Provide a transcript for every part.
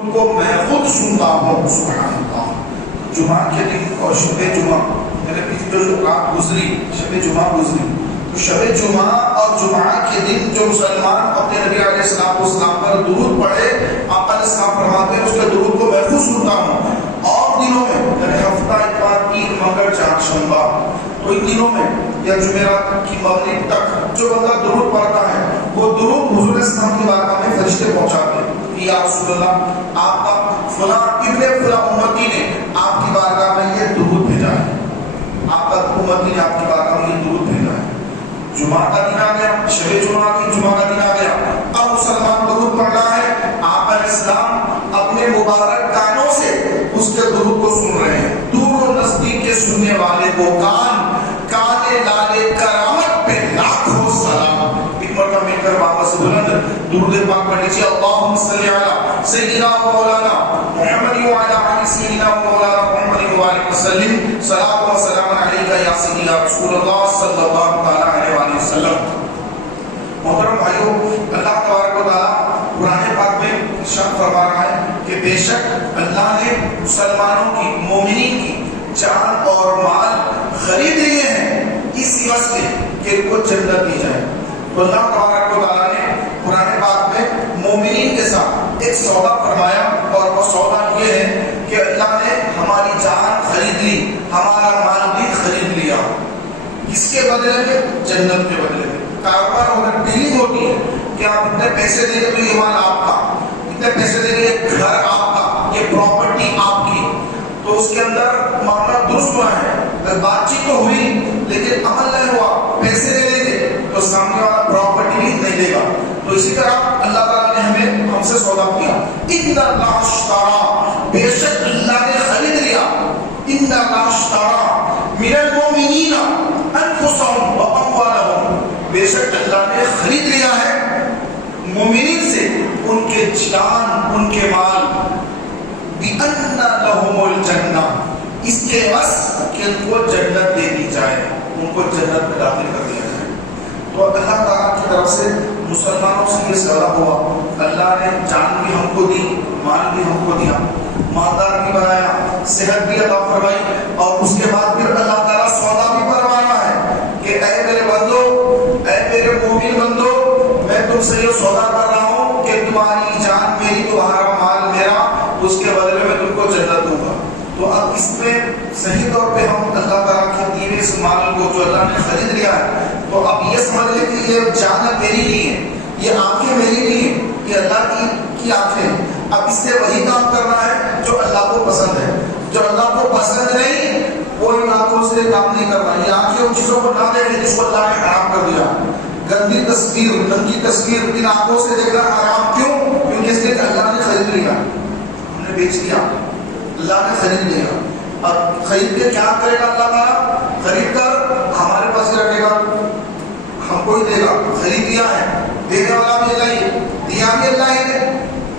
کو میں خود سنتا ہوں. سبحان اللہ. جمعہ کے دن اور شب جمعہ میرے پیچھے جو رات گزری شب جمعہ گزری تو شب جمعہ اور جمعہ کے دن جو مسلمان اپنے نبی علیہ السلام پر درود پڑھے آقا علیہ السلام فرماتے ہیں اس کے درود کو میں خود سنتا ہوں. اور دنوں میں یعنی ہفتہ اتوار پیر منگل چہارشنبہ تو ان دنوں میں یا جمعرات کی مغرب تک جو بندہ درود پڑھتا ہے وہ درود حضور اسلام کی بارگاہ میں فرشتے پہنچاتے ہیں. یا رسول اللہ آپ کا فلاں ابن فلاں امتی نے آپ کی بارگاہ میں یہ درود بھیجا ہے, آپ کا امتی نے آپ کی بارگاہ میں یہ درود بھیجا ہے. جمعہ کا دن آ گیا, شب جمعہ کی جمعہ کا دن آ گیا, اب مسلمان درود پڑھ رہا ہے. آپ علیہ السلام اپنے مبارک کانوں سے اس کے درود کو سن رہے ہیں. دور و نزدیک کے سننے والے کو کانے لالے کرامت پہ لاکھوں سلام. ایک مرتبہ مل کر واپس بلند درود پاک پڑھ لیجیے. اللہم صلی علی سیدنا مولانا محمد وعلی آل سیدنا مولانا محمد وعلی وسلم. صلاۃ و سلام علیکہ یا سیدی یا رسول اللہ صلی اللہ تعالی علیہ وآلہ وسلم. محترم بھائیو, اللہ تبارک و تعالی قرآن پاک میں ارشاد فرما رہا ہے کہ بے شک اللہ نے مسلمانوں کی مومنین کی جان اور مال خرید لیے ہیں اس عوض میں کہ ان کو جنت دی جائے. تو اللہ تبارک و تعالی نے قرآن پاک میں مومنین کے ساتھ ایک سودا فرمایا اور وہ سودا یہ ہے کہ اللہ نے ہماری جان خرید لی, ہمارا مال بھی خرید لیا. کس کے بدلے میں؟ جنت کے بدلے میں. کاروبار ہوتا ڈیلنگ ہوتی ہے کہ آپ اتنے پیسے دیں گے تو یہ مال آپ کا, اتنے پیسے دیں گے یہ گھر آپ کا, یہ پراپرٹی آپ کی. تو اس کے اندر معاملہ درست ہوا ہے, بات چیت تو ہوئی لیکن عمل نہیں ہوا. پیسے دے دیں گے تو سامنے والا پراپرٹی بھی نہیں دے گا. تو اسی طرح اللہ تعالیٰ نے ہم سے سودا کیا. ان اللہ اشترا, بے شک اللہ نے خرید لیا. ان اللہ اشترا من المؤمنین انفسهم واموالهم, بے شک اللہ نے خرید لیا ہے مومنین سے ان کے جان ان کے مال. بِأَنَّ لَهُمُ الْجَنَّةَ, اس کے عوض کہ ان کو جنت دے دی جائے, ان کو جنت میں داخل کر دیا جائے. تو اللہ تعالیٰ کی طرف سے مسلمانوں سے یہ سودا ہوا. اللہ نے جان بھی ہم کو دی, مال بھی ہم کو دیا, مالدار بھی بنایا, صحت بھی عطا فرمائی, اور اس کے بعد پھر اللہ تعالیٰ سودا بھی فرمایا ہے کہ اے میرے بندو, اے میرے مومن بندو, میں تم سے یہ سودا کر رہا ہوں کہ تمہاری جان میری, تمہارا مال میرا, اس کے بدلے میں تم کو جنت دوں گا. تو اب اس میں صحیح طور پہ ہم اللہ تعالیٰ کے دیے ہوئے اس مال کو جو اللہ نے خرید لیا ہے, تو اب یہ سمجھ لیں کہ یہ جان میری نہیں ہے, یہ آنکھیں میری نہیں ہے, یہ اللہ کی آنکھیں ہیں. اب اس سے وہی کام کرنا ہے جو اللہ کو پسند ہے. جو اللہ کو پسند نہیں وہ ان آنکھوں سے کام نہیں کرنا. یہ آنکھیں ان چیزوں کو نہ دیکھیں جس کو اللہ نے حرام کر دیا. گندی تصویر, ننگی تصویر ان آنکھوں سے دیکھنا حرام. کیوں؟ کیونکہ اس لیے کہ اللہ نے خرید لیا, ہم نے بیچ دیا, اللہ نے خرید لیا. اب خرید کے کیا کرے گا اللہ تعالیٰ؟ خرید کر ہمارے پاس ہی رکھے گا, ہم کو ہی دے گا. خرید لیا ہے, دینے والا بھی اللہ ہی, دیا بھی اللہ ہی ہے,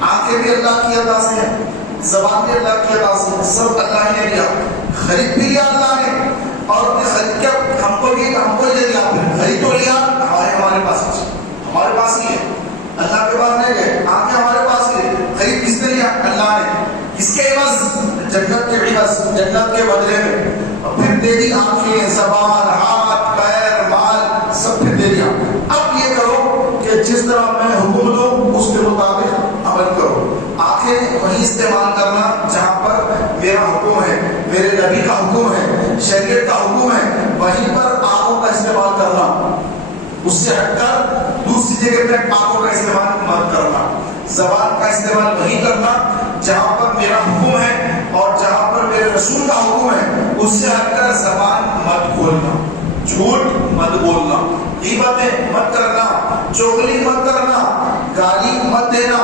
آنکھیں بھی اللہ کی عطا سے ہیں, زبان بھی اللہ کی عطا سے ہے, سب اللہ ہی نے دیا. خرید بھی لیا اللہ نے, اور خرید کے ہم کو بھی ہم کو ہی دے دیا. خرید تو لیا, ہمارے پاس ہی ہے, اللہ کے پاس نہیں گئے. آنکھیں ہمارے پاس ہی ہے, خرید کس نے لیا؟ اللہ نے. اس کے عوض جنت کے عوض, جنت کے بدلے میں پھر دے دی آنکھیں, زبان, ہاتھ, پیر, مال, سب پھر دے دیا. اب یہ کرو کہ جس طرح میں حکم دوں اس کے مطابق عمل کرو. آنکھیں وہیں استعمال کرنا جہاں پر میرا حکم ہے, میرے نبی کا حکم ہے, شریعت کا حکم ہے, وہیں پر آنکھوں کا استعمال کرنا. اس سے ہٹ کر دوسری جگہ پہ آنکھوں کا استعمال مت کرنا. زبان کا استعمال وہی کرنا جہاں پر میرا حکم ہے اور جہاں پر میرے رسول کا حکم ہے. اس سے ہٹ کر زبان مت کھولنا, جھوٹ مت بولنا, غیبتیں مت کرنا, چغلی مت کرنا, گالی مت دینا,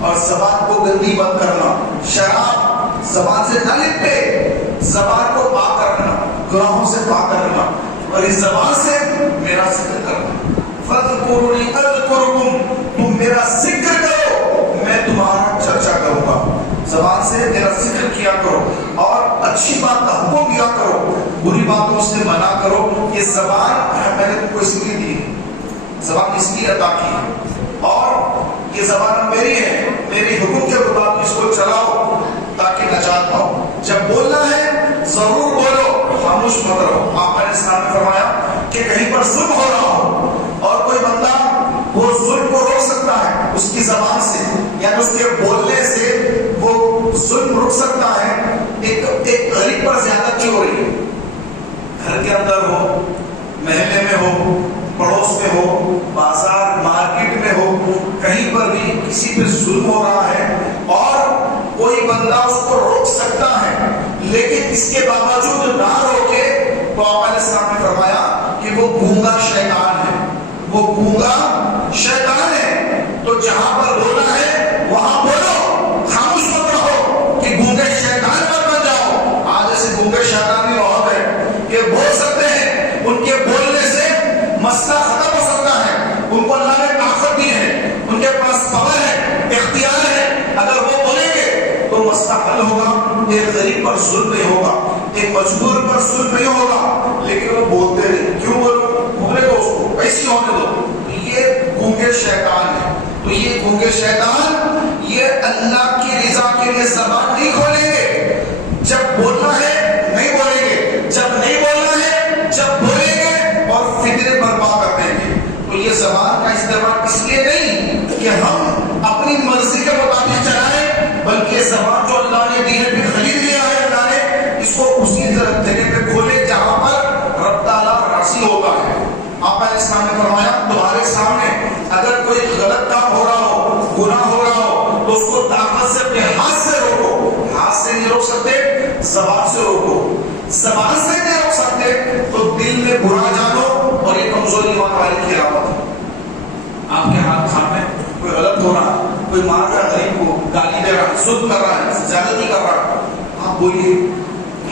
اور زبان کو گندی مت کرنا. شراب زبان سے نہ لپٹے, زبان کو پاک رکھنا, گناہوں سے پاک رکھنا, اور اس زبان سے میرا ذکر کرنا. فَاذْكُرُونِي أَذْكُرْكُمْ, تم میرا ذکر کرو میں تمہارا چرچا کروں گا. زبان سے میرا ذکر کیا کرو اور اچھی بات کا حکم دیا کرو, بری باتوں سے منع کرو. یہ زبان میں نے تم کو اس لیے دی, زبان اس لیے عطا کی, اور یہ زبان میری ہے, میرے حکم کے مطابق اس کو ظلم رک سکتا ہے، ایک غریب پر زیادتی ہو رہی ہے، گھر کے اندر ہو، محلے میں ہو، پڑوس میں ہو، بازار مارکیٹ میں ہو، کہیں پر بھی کسی پہ ظلم ہو رہا ہے اور کوئی بندہ اس کو روک سکتا ہے، لیکن اس کے باوجود نہ روکے تو آقا علیہ السلام نے فرمایا کہ وہ گونگا شیطان ہے، وہ گونگا شیطان ہے۔ تو جہاں پر رونا ہے وہاں بولو، خاموش مت رہو کہ گونگے شیطان پر بن جاؤ۔ آج ایسے گونگے شیطانی لوگ ہیں کہ بول سکتے ہیں، ان کے بولنے سے مسئلہ ختم ہو سکتا ہے، ان کو اللہ نے طاقت دی ہے، ان کے پاس پاور ہے، اختیار ہے، اگر وہ بولیں گے تو مسئلہ حل ہوگا، ایک غریب پر ظلم نہیں ہوگا، ایک مجبور پر ظلم نہیں ہوگا، لیکن وہ بولتے نہیں۔ کیوں بولو؟ بولے تو اس کو ایسی ہونے دو۔ یہ گونگے شیطان ہے، تو یہ گونگے شیطان یہ اللہ کی رضا کے لیے زبان نہیں کھولیں گے، جب بولنا ہے نہیں بولیں گے، جب نہیں بولنا ہے جب بولیں گے اور فتنے برپا کر دیں گے۔ تو یہ زبان کا استعمال اس لیے نہیں کہ ہم اپنی مرضی کے مطابق چلائیں، بلکہ یہ زبان جو اللہ نے دی ہے پھر خرید لیا ہے اللہ نے، اس کو اسی جگہ پہ کھولے جہاں پر رب تعالیٰ راضی ہوتا ہے۔ آقا علیہ السلام نے فرمایا تمہارے سامنے اگر کوئی غلط کام ہو رہا ہو، گناہ ہو رہا ہو، تو اس کو طاقت سے اپنے ہاتھ سے روکو۔ ہاتھ سے نہیں روک سکتے، زبان سے روکو۔ زبان سے نہیں روک سکتے تو دل میں برا جانو، اور یہ کمزور ایمان والے کی علامت ہے۔ آپ کے ہاتھ میں کوئی غلط ہو رہا، کوئی مار رہا غریب کو، گالی دے رہا، ظلم کر رہا ہے، زیادتی کر رہا ہے، آپ بولیے،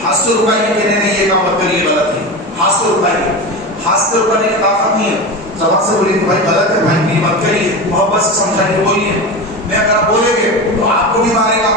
ہاتھ سے رکائیے کہ نہیں یہ کام مت کریے، غلط ہے، ہاتھ سے رکائیے۔ ہاتھ سے رکانے کی طاقت نہیں ہے، زبان سے بولیے کہ بھائی غلط ہے، بھائی یہ مت کریے، محبت سے سمجھائیے، بولیے۔ میں اگر آپ بولیں گے تو آپ کو بھی مارے گا،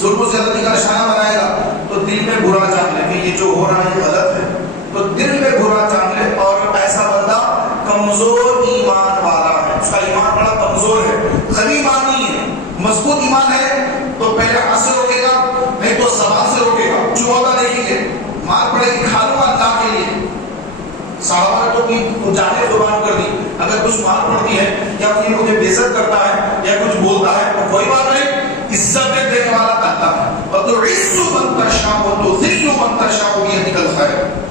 ظلم و زیادتی کا نشانہ بنائے گا، تو دل میں برا جان لے کہ یہ جو ہو رہا ہے یہ غلط ہے، تو دل میں برا جان لے۔ اور ایسا بندہ کمزور ایمان والا ہے، اس کا ایمان بڑا کمزور ہے، قوی ایمان نہیں ہے۔ مضبوط ایمان ہے تو پہلے ہاتھ سے روکے گا، نہیں تو زبان سے روکے گا۔ جو ہوتا دیکھیں گے، مار پڑے گی، کھا لوں اللہ کے لیے۔ صحابہ تو کی جانے قربان کر دی، اگر کچھ مار پڑتی ہے یا کوئی مجھے بے عزت کرتا ہے یا کچھ بولتا ہے تو کوئی بات نہیں، عزت دینے والا اللہ ہے۔ وَتُعِزُّ مَن تَشَاءُ وَتُذِلُّ مَن تَشَاءُ بِيَدِكَ الْخَيْرُ۔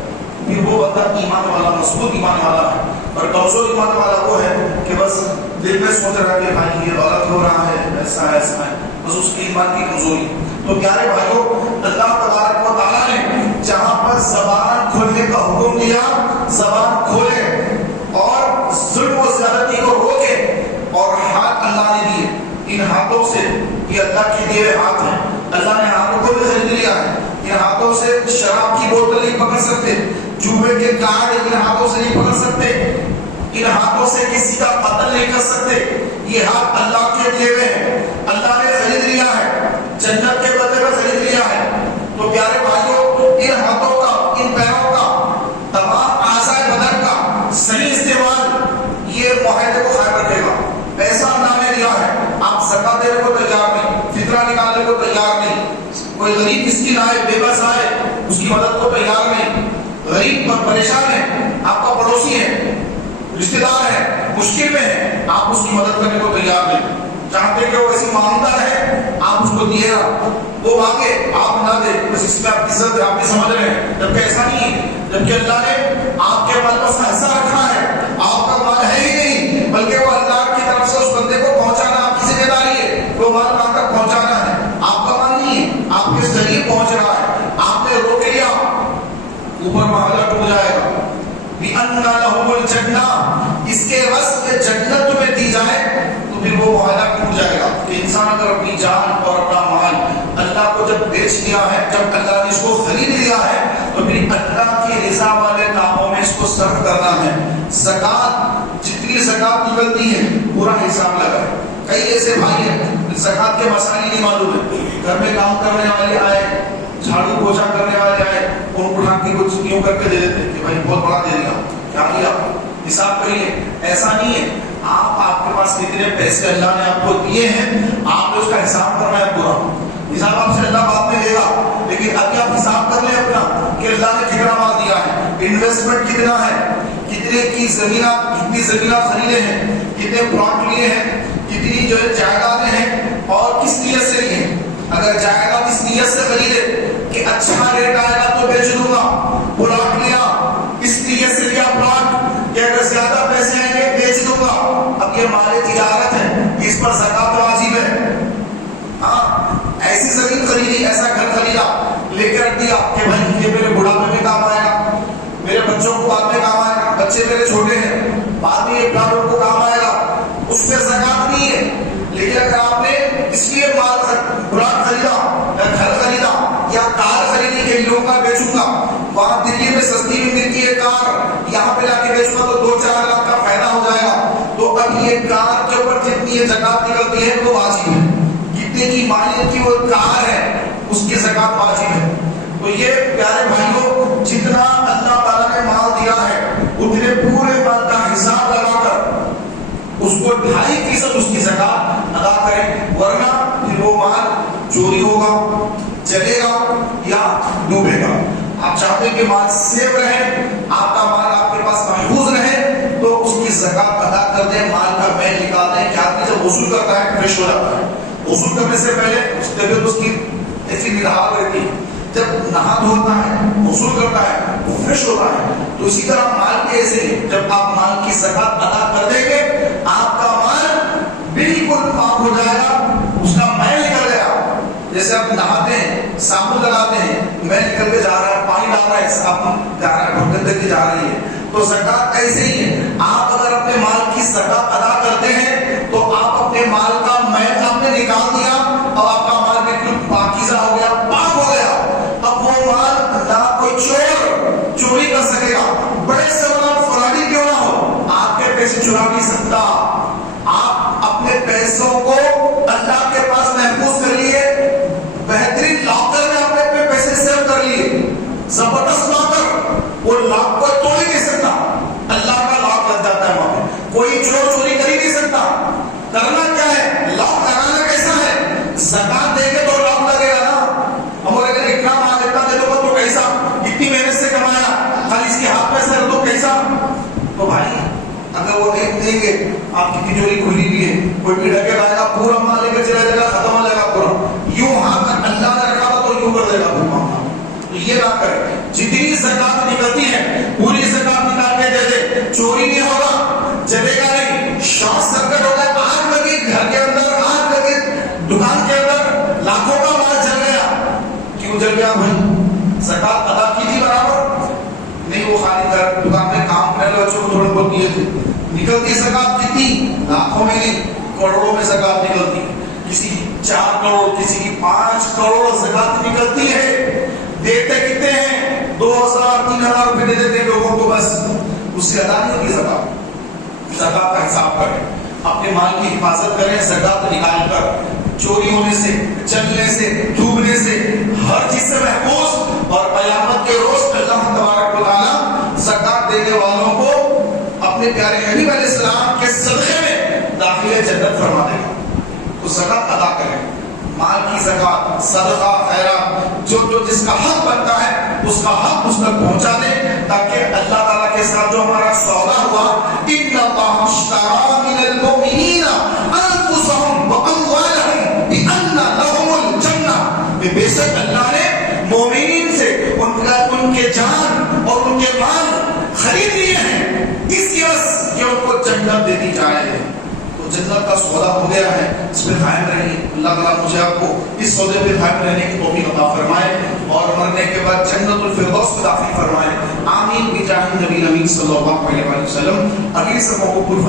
پھر وہ بندہ ایمان والا، مضبوط ایمان والا ہے، اور کمزور ایمان والا وہ ہے کہ بس دل میں سوچ رہا ہے کہ بھائی یہ غلط ہو رہا ہے، ایسا ایسا ہے، بس اس کی ایمان کی کمزوری۔ تو پیارے بھائیوں، اللہ تبارک و تعالیٰ نے جہاں پر زبان کھولنے کا حکم دیا، زبان کھولے اور ظلم و زیادتی کو روکے، اور ہاتھ اللہ نے دیے، ان ہاتھوں سے، یہ اللہ کے دیے ہوئے ہاتھ ہیں، اللہ نے ہاتھوں کو بھی خرید لیا ہے۔ ان ہاتھوں سے شراب کی بوتل نہیں پکڑ سکتے، جوئے کے کارڈ ان ہاتھوں سے نہیں پکڑ سکتے، ان ہاتھوں سے کسی کا قتل نہیں کر سکتے۔ یہ ہاتھ اللہ کے دیے ہوئے ہیں، اللہ نے خرید لیا ہے، جنت کے بدلے میں خرید لیا ہے۔ تو پیارے بھائیوں، ان ہاتھوں کا، ان پیروں کا، تمام اعضائے بدن کا صحیح استعمال یہ معاہدے کو قائم رکھے گا۔ پیسہ اللہ نے دیا ہے، آپ زکات دینے کو تیار نہیں، فطرہ نکالنے کو تیار نہیں، کوئی غریب مسکین آئے، بے بس آئے، اس کی مدد کو تیار نہیں، غریب پر پریشان ہے، آپ کا پڑوسی ہے، رشتہ دار ہے، مشکل میں ہے، آپ اس کی مدد کرنے کو تیار نہیں، چاہتے کہ وہ ایسی مانگتا ہے، آپ اس کو دیے گا، وہ مانگے آپ نہ دے، بس اس میں آپ کی عزت ہے، آپ بھی سمجھ رہے ہیں، جبکہ ایسا نہیں ہے، جبکہ اللہ نے آپ کے مال پر حصہ رکھا ہے، آپ کا مال ہے ہی نہیں، بلکہ وہ اللہ کی طرف سے اس بندے کو پہنچانا آپ کی ذمہ داری ہے، وہ مال وہاں تک پہنچانا ہے، آپ کا مال نہیں ہے، آپ کے ذریعے پہنچ رہا ہے، آپ نے روک لیا، اوپر معاملہ ٹوٹ جائے گا۔ بِأَنَّ لَهُمُ الْجَنَّةَ، اس کے رس میں جنت تمہیں دی جائے تو پھر وہ معاہدہ ٹوٹ جائے گا کہ انسان اگر اپنی جان اور اپنا مال اللہ کو جب بیچ دیا ہے، جب اللہ نے اس کو خرید لیا ہے، تو پھر اللہ کی رضا والے کاموں میں اس کو صرف کرنا ہے۔ زکات، جتنی زکات نکلتی ہے پورا حساب لگا ہے۔ کئی ایسے بھائی ہیں زکات کے مسائل نہیں معلوم ہے، گھر میں کام کرنے والے آئے، جھاڑو پوچھا کرنے والے آئے، ان کو اٹھا کے کچھ یوں کر کے دے دیتے کہ بھائی بہت بڑا دے دیا، کیا کیا حساب کریے۔ ایسا نہیں ہے، آپ کے پاس کتنے پیسے اللہ نے آپ کو دیے ہیں، آپ نے اس کا حساب کرنا ہے پورا۔ حساب آپ سے اللہ بعد میں دے گا، لیکن ابھی آپ حساب کر لیں اپنا کہ اللہ نے کتنا مال دیا ہے، انویسٹمنٹ کتنا ہے، کتنے کی کتنی زمینیں خریدے ہیں، کتنے پلاٹ لیے ہیں، کتنی جو ہے جائیدادیں ہیں، اور کس نیت سے لیے ہیں۔ اگر جائے گا اس نیت سے خریدے کہ اچھا ریٹ آئے گا تو بیچ دوں گا، پلاٹ لیا اس نیت سے لیا پلاٹ کہ اگر زیادہ پیسے آئیں گے بیچ دوں گا، اب یہ مال تجارت ہے، اس پر زکات واجب ہے۔ ہاں ایسی زمین خریدی، ایسا گھر خریدا، لے کے رکھ دیا کہ بھائی یہ میرے بڑھاپے میں کام آئے گا، میرے بچوں کو بعد میں کام آئے گا، بچے میرے چھوٹے ہیں بعد میں یہ پلاٹ ان کو کام آئے گا، اس پہ زکات نہیں ہے۔ لیکن اگر آپ نے اس لیے مال پلاٹ خریدا یا گھر خریدا یا کار خریدی کہ ان لوگوں کا بیچوں گا، وہاں دلی میں سستی میں ملتی ہے کار، یہاں پہ لا کے بیچوں گا تو 2-4 لاکھ کا فائدہ ہو جائے گا، تو اب یہ کار کے اوپر جتنی یہ زکات نکلتی ہے وہ واجب ہے، جتنے کی مالیت کی وہ کار ہے اس کی زکات واجب ہے۔ تو یہ پیارے بھائیوں، جتنا اللہ تعالیٰ نے مال دیا ہے اتنے پورے مال کا حساب لگا کر اس کو 2.5% اس کی زکات ادا کریں، ورنہ پھر وہ مال چوری ہوگا، چلے گا یا ڈوبے گا۔ آپ چاہتے ہیں کہ مال سیف رہے، آپ کا مال آپ کے پاس محفوظ رہے، تو اس کی زکات ادا کر دیں، مال کا میل نکال دیں کہ آدمی جب وضو کرتا ہے فریش ہو جاتا ہے، وضو کرنے سے پہلے اس طبیعت اس کی ایسی نڈھال رہتی ہے، جب نہا دھوتا ہے غسل کرتا ہے وہ فریش ہوتا ہے۔ تو اسی طرح مال کے ایسے جب آپ مال کی زکات ادا کر دیں گے آپ کا مال بالکل پاک ہو جائے گا، اس کا میل نکل گیا۔ جیسے آپ نہاتے ہیں، صابن لگاتے ہیں، میل نکل کے جا رہا ہے، پانی ڈال رہا ہے، صابن جا رہا ہے، گندگی جا رہی ہے، تو زکات ایسے ہی ہے۔ آپ اگر اپنے مال کی زکات ادا کرتے ہیں تو آپ اپنے مال کا میل آپ نے نکال دیا، اب آپ کا مال بالکل پاکیزہ ہو گیا، پاک ہو گیا۔ اب وہ مال نہ کوئی چور چوری کر سکے گا، بڑے سے بڑا فراڈی کیوں نہ ہو، آپ کے پیسے چرا نہیں سکتا۔ آپ اپنے پیسوں کو اللہ کے پاس محفوظ کر لیے، بہترین لاکر میں آپ نے اپنے پیسے سیو کر لیے، زبردست لاکر، وہ لاک کو توڑ ہی نہیں سکتا، اللہ کا لاک لگ جاتا ہے وہاں پہ، کوئی چور چوری کر ہی نہیں سکتا۔ کرنا کیا ہے، لاک لگانا کیسا ہے، زکات دے گے تو لاک لگے گا نا۔ ہم اگر اتنا مال اتنا دے دو گا تو کیسا، اتنی محنت سے کمایا، خالی اس کے ہاتھ میں سے رکھ دو کیسا۔ تو بھائی اگر وہ ایک دیں گے، آپ کی تجوری کھلی ہوئی ہے، کوئی بھی ڈکیت آئے گا پورا مال لے کے چلا جائے گا، ختم ہو جائے گا پورا، یوں ہاتھ اللہ نے رکھا تھا تو یوں کر دے گا پورا مال۔ تو یہ نہ کرے، جتنی زکات نکلتی ہے پوری زکات نکال کے دے دے، چوری نہیں ہوگا، جلے گا نہیں، شارٹ سرکٹ ہوگا، آگ لگی گھر کے اندر، آگ لگی دکان کے اندر، لاکھوں کا مال جل گیا، کیوں جل گیا بھائی، زکات ادا کی تھی برابر نہیں، وہ خالی گھر دکان میں کام کرنے والے بچوں کو تھوڑے بہت دیے تھے، نکلتی زکات کتنی، لاکھوں میں نہیں کروڑوں میں زکات نکلتی، کسی کی 4 کروڑ کسی کی 5 کروڑ زکات نکلتی ہے۔ دیتے کتنے ہیں، 2000-3000 روپے دے دیتے لوگوں کو، بس اس سے ادا نہیں ہوگی زکات۔ زکات کا حساب کریں، اپنے مال کی حفاظت کریں، زکات نکال کر، چوری ہونے سے، چلنے سے، ڈوبنے سے، ہر چیز سے محفوظ، اور قیامت کے روز اللہ تبارک و تعالی زکات دینے والوں کو اپنے پیارے حبیب علیہ السلام کے صدقے میں داخل جنت فرما دے گا۔ تو زکات ادا کریں، مال کی زکات، صدقہ، خیرات، جو جس کا حق بنتا ہے اس کا حق اس تک پہنچا دیں، تاکہ اللہ تعالیٰ کے ساتھ جو ہمارا سودا ہوا، ان اللہ اشتری من المؤمنین انفسهم واموالهم بان لهم الجنہ، بے شک اللہ نے مومنین سے ان کے جان اور ان کے مال خرید لیے ہیں، اس عوض کہ ان کو جنت دے دی جائے۔ تو جنت کا سودا ہو گیا ہے، اس پہ قائم رہیے۔ اللہ تعالیٰ مجھے آپ کو اس سودے پہ قائم رہنے کی توفیق عطا فرمائے، اور مرنے کے بعد جنت الفردوس میں داخل فرمائے، آمین بجاہ نبی امین صلی اللہ علیہ وسلم۔ اگلی صفحہ کو